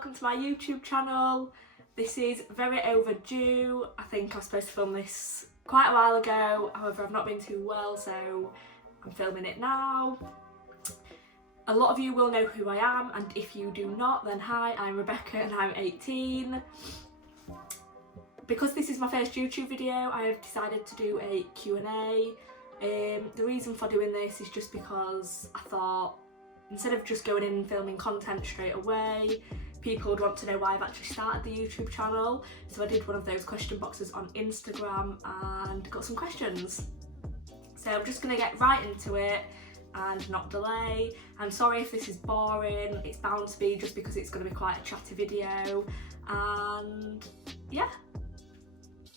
welcome to my YouTube channel. This is very overdue. I think I was supposed to film this quite a while ago, however I've not been too well, so I'm filming it now. A lot of you will know who I am, and if you do not, then hi, I'm Rebecca and I'm 18. Because this is my first YouTube video, I have decided to do a Q&A. The reason for doing this is just because I thought instead of just going in and filming content straight away, people would want to know why I've actually started the YouTube channel. So I did one of those question boxes on Instagram and got some questions. So I'm just going to get right into it and not delay. I'm sorry if this is boring, it's bound to be just because it's going to be quite a chatty video. And yeah.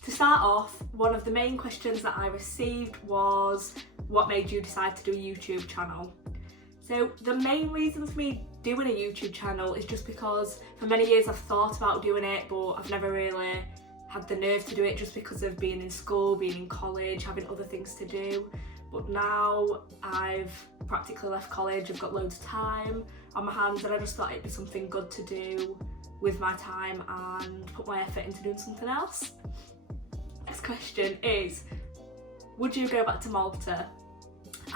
To start off, one of the main questions that I received was, what made you decide to do a YouTube channel? So the main reason for me doing a YouTube channel is just because for many years I've thought about doing it, but I've never really had the nerve to do it just because of being in school, being in college, having other things to do. But now I've practically left college, I've got loads of time on my hands, and I just thought it'd be something good to do with my time and put my effort into doing something else. Next question is, would you go back to Malta?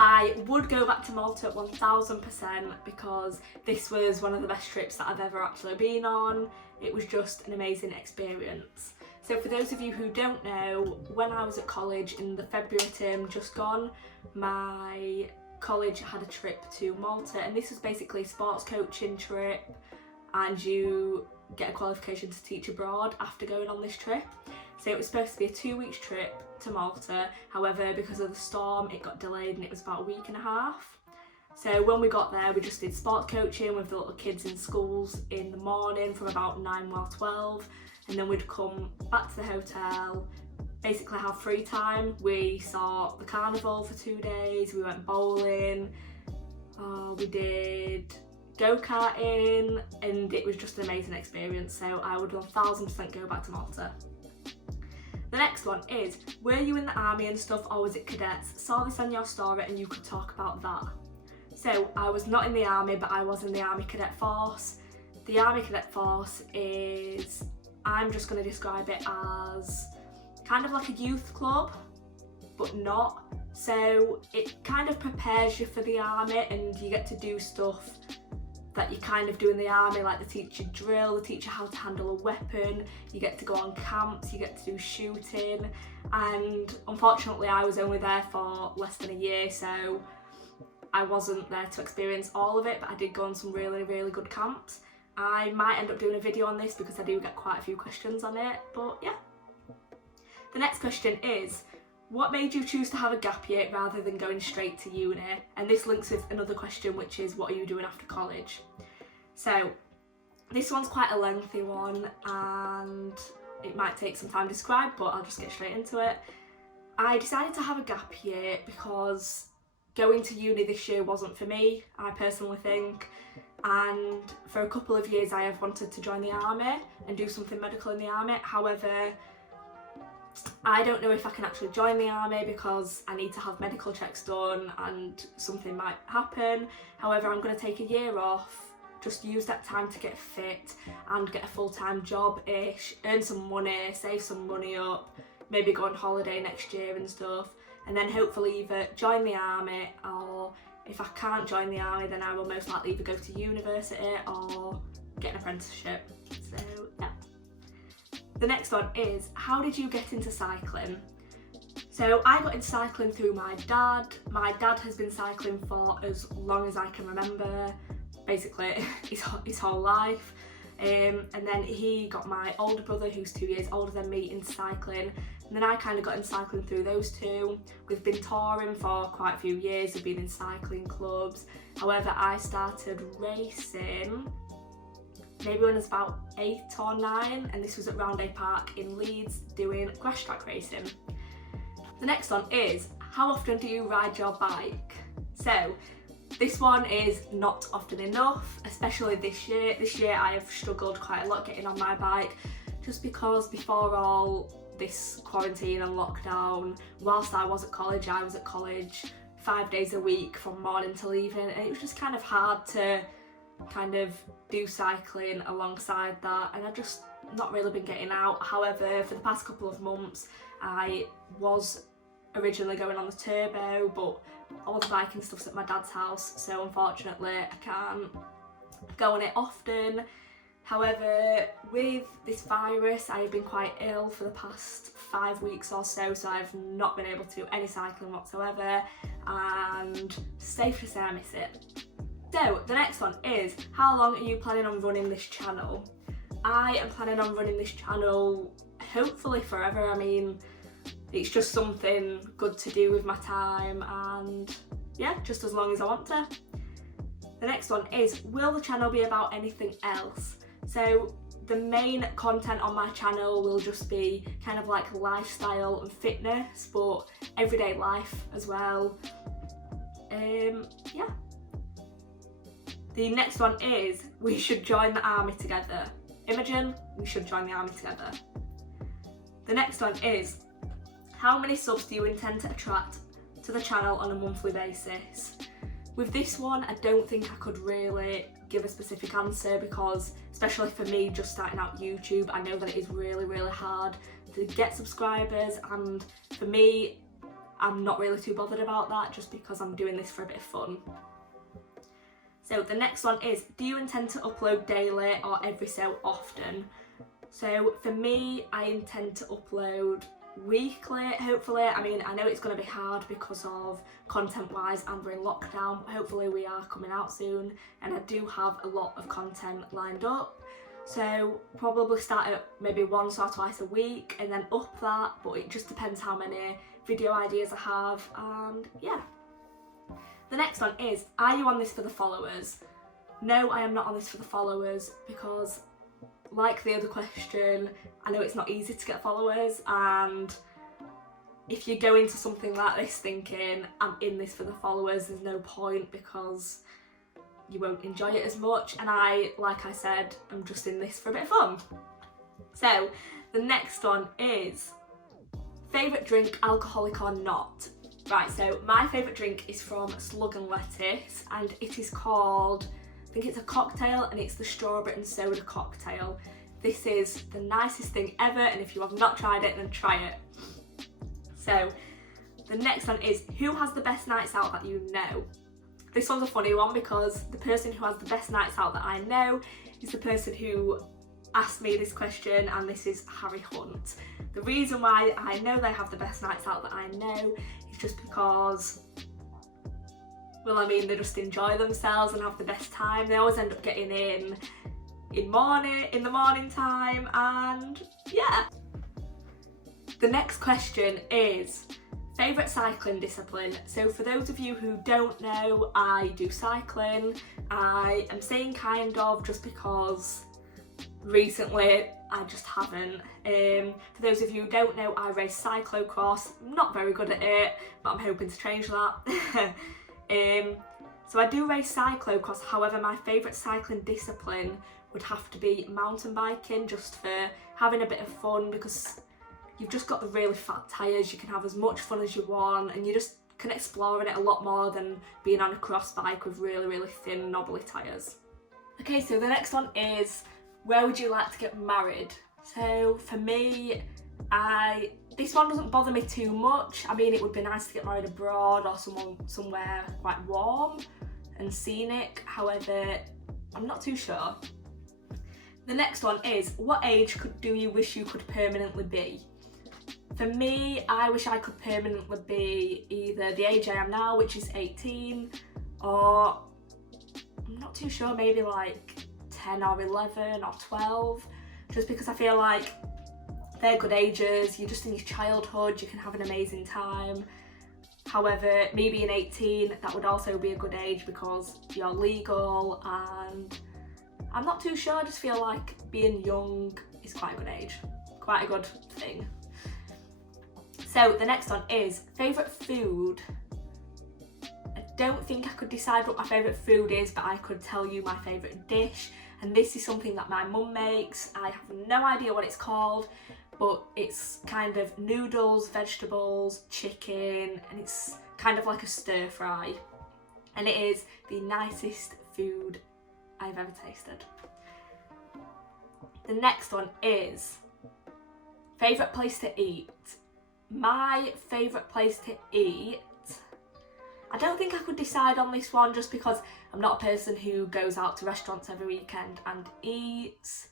I would go back to Malta 1000% because this was one of the best trips that I've ever actually been on. It was just an amazing experience. So for those of you who don't know, when I was at college in the February term just gone, my college had a trip to Malta, and this was basically a sports coaching trip, and you get a qualification to teach abroad after going on this trip. So it was supposed to be a 2-week trip to Malta, however because of the storm it got delayed and it was about a week and a half. So when we got there we just did sports coaching with the little kids in schools in the morning from about 9 till 12, and then we'd come back to the hotel, basically have free time. We saw the carnival for 2 days, we went bowling, we did go-karting, and it was just an amazing experience, so I would 1000% go back to Malta. The next one is, were you in the army and stuff, or was it cadets? Saw this on your story and you could talk about that. So I was not in the army, but I was in the army cadet force. The army cadet force is, I'm just going to describe it as kind of like a youth club, but not. So it kind of prepares you for the army, and you get to do stuff that you kind of do in the army, like they teach you drill, they teach you how to handle a weapon, you get to go on camps, you get to do shooting, and unfortunately I was only there for less than a year, so I wasn't there to experience all of it, but I did go on some really good camps. I might end up doing a video on this because I do get quite a few questions on it, but yeah. The next question is, what made you choose to have a gap year rather than going straight to uni? And this links with another question, which is, what are you doing after college? So this one's quite a lengthy one and it might take some time to describe, but I'll just get straight into it. I decided to have a gap year because going to uni this year wasn't for me, I personally think, and for a couple of years I have wanted to join the army and do something medical in the army. However, I don't know if I can actually join the army because I need to have medical checks done and something might happen. However, I'm going to take a year off, just use that time to get fit and get a full-time job-ish, earn some money, save some money up, maybe go on holiday next year and stuff, and then hopefully either join the army, or if I can't join the army then I will most likely either go to university or get an apprenticeship. So yeah. The next one is, how did you get into cycling? So I got into cycling through my dad. My dad has been cycling for as long as I can remember, basically his whole life. And then he got my older brother, who's 2 years older than me, into cycling. And then I kind of got into cycling through those two. We've been touring for quite a few years, we've been in cycling clubs. However, I started racing maybe when I was about 8 or 9, and this was at Round A Park in Leeds doing grass track racing. The next one is, how often do you ride your bike? So this one is not often enough, especially this year. This year I have struggled quite a lot getting on my bike, just because before all this quarantine and lockdown, whilst I was at college 5 days a week from morning till evening, and it was just kind of hard to kind of do cycling alongside that, and I've just not really been getting out. However, for the past couple of months I was originally going on the turbo, but all the biking stuff's at my dad's house, so unfortunately I can't go on it often. However, with this virus I have been quite ill for the past 5 weeks or so, so I've not been able to do any cycling whatsoever, and safe to say I miss it. So the next one is, how long are you planning on running this channel? I am planning on running this channel hopefully forever. I mean, it's just something good to do with my time, and yeah, just as long as I want to. The next one is, will the channel be about anything else? So the main content on my channel will just be kind of like lifestyle and fitness, but everyday life as well. Yeah. The next one is, we should join the army together. Imogen, we should join the army together. The next one is, how many subs do you intend to attract to the channel on a monthly basis? With this one, I don't think I could really give a specific answer, because especially for me just starting out YouTube, I know that it is really, really hard to get subscribers, and for me, I'm not really too bothered about that, just because I'm doing this for a bit of fun. So the next one is, do you intend to upload daily or every so often? So for me, I intend to upload weekly, hopefully. I mean, I know it's going to be hard because of content wise and we're in lockdown, but hopefully we are coming out soon, and I do have a lot of content lined up. So probably start at maybe once or twice a week and then up that, but it just depends how many video ideas I have, and yeah. The next one is, are you on this for the followers? No, I am not on this for the followers, because like the other question, I know it's not easy to get followers, and if you go into something like this thinking I'm in this for the followers, there's no point, because you won't enjoy it as much, and like I said, I'm just in this for a bit of fun. So the next one is, favourite drink, alcoholic or not? Right, so my favourite drink is from Slug and Lettuce, and it is called, I think it's a cocktail, and it's the strawberry and soda cocktail. This is the nicest thing ever, and if you have not tried it, then try it. So the next one is, who has the best nights out that you know? This one's a funny one, because the person who has the best nights out that I know is the person who asked me this question, and this is Harry Hunt. The reason why I know they have the best nights out that I know is just because, well, I mean, they just enjoy themselves and have the best time. They always end up getting in the morning time, and yeah. The next question is, favourite cycling discipline. So for those of you who don't know, I do cycling. I am saying kind of just because recently I just haven't. For those of you who don't know, I race cyclocross. I'm not very good at it, but I'm hoping to change that. So I do race cyclocross, however my favourite cycling discipline would have to be mountain biking, just for having a bit of fun, because you've just got the really fat tyres, you can have as much fun as you want, and you just can explore in it a lot more than being on a cross bike with really, really thin, knobbly tyres. Okay, so the next one is, where would you like to get married? So for me, this one doesn't bother me too much. I mean, it would be nice to get married abroad or somewhere quite warm and scenic. However, I'm not too sure. The next one is, what age do you wish you could permanently be? For me, I wish I could permanently be either the age I am now, which is 18, or I'm not too sure, maybe like 10 or 11 or 12, just because I feel like they're good ages. You're just in your childhood, you can have an amazing time. However, me being 18, that would also be a good age because you're legal, and I'm not too sure. I just feel like being young is quite a good age, quite a good thing. So the next one is, favourite food. I don't think I could decide what my favourite food is, but I could tell you my favourite dish, and this is something that my mum makes. I have no idea what it's called, but it's kind of noodles, vegetables, chicken, and it's kind of like a stir fry, and it is the nicest food I've ever tasted. The next one is favourite place to eat. My favourite place to eat, I don't think I could decide on this one just because I'm not a person who goes out to restaurants every weekend and eats.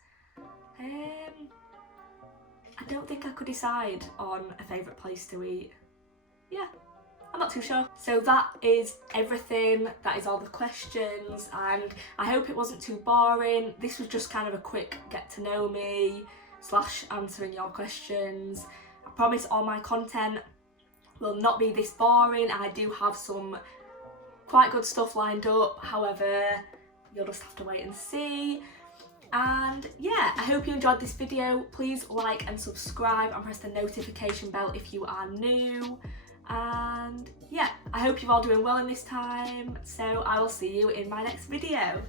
I don't think I could decide on a favourite place to eat. Yeah, I'm not too sure. So that is everything. That is all the questions, and I hope it wasn't too boring. This was just kind of a quick get to know me / answering your questions. I promise all my content will not be this boring. I do have some quite good stuff lined up, however, you'll just have to wait and see. And yeah, I hope you enjoyed this video. Please like and subscribe and press the notification bell if you are new. And yeah, I hope you're all doing well in this time, so I will see you in my next video.